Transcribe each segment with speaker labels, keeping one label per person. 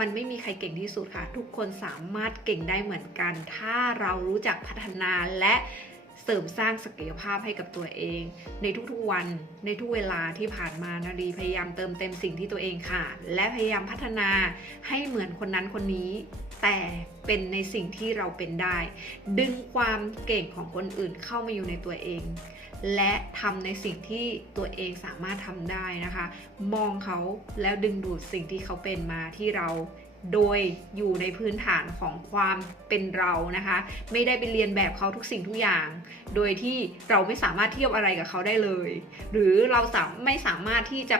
Speaker 1: มันไม่มีใครเก่งที่สุดค่ะ ทุกคนสามารถเก่งได้เหมือนกัน ถ้าเรารู้จักพัฒนาและ เสริมสร้างศักยภาพให้กับตัวเอง ในทุกๆวัน ในทุกเวลาที่ผ่านมานารีพยายามเติมเต็มสิ่งที่ตัวเองขาดและพยายามพัฒนาให้เหมือนคนนั้นคนนี้ แต่เป็นในสิ่งที่เราเป็นได้ ดึงความเก่งของคนอื่นเข้ามาอยู่ในตัวเอง และทำในสิ่งที่ตัวเองสามารถทำได้นะคะ มองเขาแล้วดึงดูดสิ่งที่เขาเป็นมาที่เรา โดยอยู่ในพื้นฐานของความเป็นเรานะคะ ไม่ได้ไปเรียนแบบเขาทุกสิ่งทุกอย่าง โดยที่เราไม่สามารถเทียบอะไรกับเขาได้เลย หรือเราสามไม่สามารถที่จะ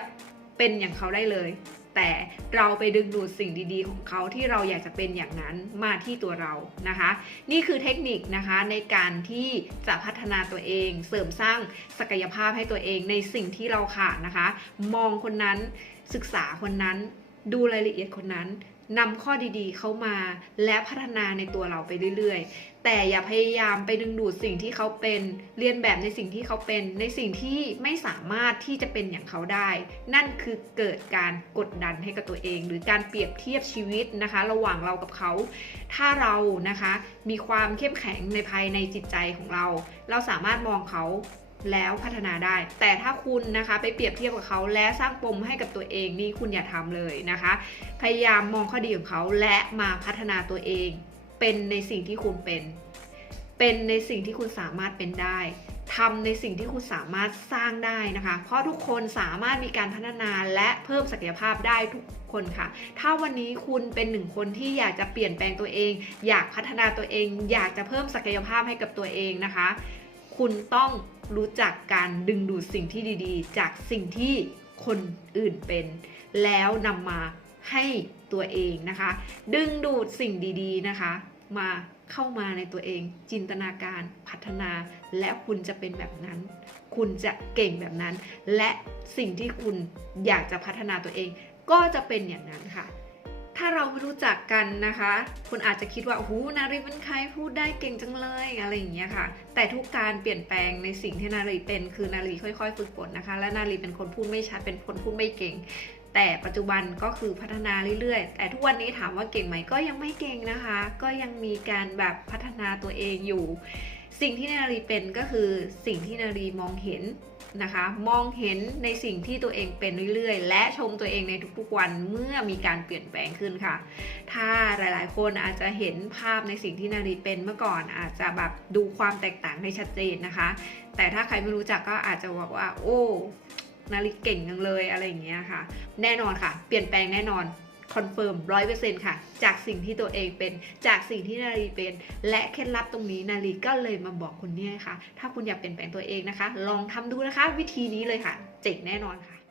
Speaker 1: เป็นอย่างเขาได้เลย แต่เราไปดึงดูดสิ่งดีๆ ของเขาที่เราอยากจะเป็นอย่างนั้นมาที่ตัวเรานะคะ นี่คือเทคนิคนะคะในการที่จะพัฒนาตัวเอง เสริมสร้างศักยภาพให้ตัวเองในสิ่งที่เราขาดนะคะ มองคนนั้นศึกษาคนนั้น ดูรายละเอียดคนนั้นนำข้อดีๆ เข้ามาและพัฒนาในตัวเราไปเรื่อยๆ แต่อย่าพยายามไปดึงดูดสิ่งที่เขาเป็น เรียนแบบในสิ่งที่เขาเป็น ในสิ่งที่ไม่สามารถที่จะเป็นอย่างเขาได้ นั่นคือเกิดการกดดันให้กับตัวเอง หรือการเปรียบเทียบชีวิตนะคะ ระหว่างเรากับเขา ถ้าเรานะคะมีความเข้มแข็งในภายในจิตใจของเรา เราสามารถมองเขา แล้วพัฒนาได้ แต่ถ้าคุณนะคะไปเปรียบเทียบกับเขาและสร้างปมให้กับตัวเองนี่คุณอย่าทำเลยนะคะ พยายามมองข้อดีของเขาและมาพัฒนาตัวเอง เป็นในสิ่งที่คุณเป็น เป็นในสิ่งที่คุณสามารถเป็นได้ทำในสิ่งที่คุณสามารถสร้างได้นะคะ เพราะทุกคนสามารถมีการพัฒนาและเพิ่มศักยภาพได้ทุกคนค่ะ ถ้าวันนี้คุณเป็นหนึ่งคนที่อยากจะเปลี่ยนแปลงตัวเอง อยากพัฒนาตัวเอง อยากจะเพิ่มศักยภาพให้กับตัวเองนะคะ คุณต้องรู้จักการดึงดูดสิ่งที่ดีๆ จากสิ่งที่คนอื่นเป็น แล้วนำมาให้ตัวเองนะคะ ดึงดูดสิ่งดีๆนะคะ มาเข้ามาในตัวเอง จินตนาการพัฒนา และคุณจะเป็นแบบนั้น คุณจะเก่งแบบนั้น และสิ่งที่คุณอยากจะพัฒนาตัวเอง ก็จะเป็นอย่างนั้นค่ะ ถ้าเราไม่รู้จักกันนะคะ คุณอาจจะคิดว่าโอ้โหนารีเป็นใครพูดได้เก่งจังเลยอะไรอย่างเงี้ยค่ะ แต่ทุกการเปลี่ยนแปลงในสิ่งที่นารีเป็นคือนารีค่อยๆ ฝึกฝนนะคะ และนารีเป็นคนพูดไม่ชัดเป็นคนพูดไม่เก่ง แต่ปัจจุบันก็คือพัฒนาเรื่อยๆ แต่ทุกวันนี้ถามว่าเก่งไหมก็ยังไม่เก่งนะคะ ก็ยังมีการแบบพัฒนาตัวเองอยู่ สิ่งที่นารีเป็นก็คือสิ่งที่นารีมองเห็น นะคะ มองเห็นในสิ่งที่ตัวเองเป็นเรื่อยๆ และชมตัวเองในทุกๆวันเมื่อมีการเปลี่ยนแปลงขึ้นค่ะ ถ้าหลายๆ คนอาจจะเห็นภาพในสิ่งที่นารีเป็นเมื่อก่อนอาจจะแบบดูความแตกต่างได้ชัดเจนนะคะ แต่ถ้าใครไม่รู้จักก็อาจจะบอกว่า โอ้นาฬิเก่งจังเลยอะไรอย่างเงี้ยค่ะ แน่นอนค่ะ เปลี่ยนแปลงแน่นอน คอนเฟิร์มร้อยเปอร์เซ็นต์ค่ะ จากสิ่งที่ตัวเองเป็น จากสิ่งที่นาลีเป็น และเคล็ดลับตรงนี้นาลีก็เลยมาบอกคุณเนี่ยค่ะ ถ้าคุณอยากเปลี่ยนแปลงตัวเองนะคะ ลองทำดูนะคะ วิธีนี้เลยค่ะ เจ๋งแน่นอนค่ะ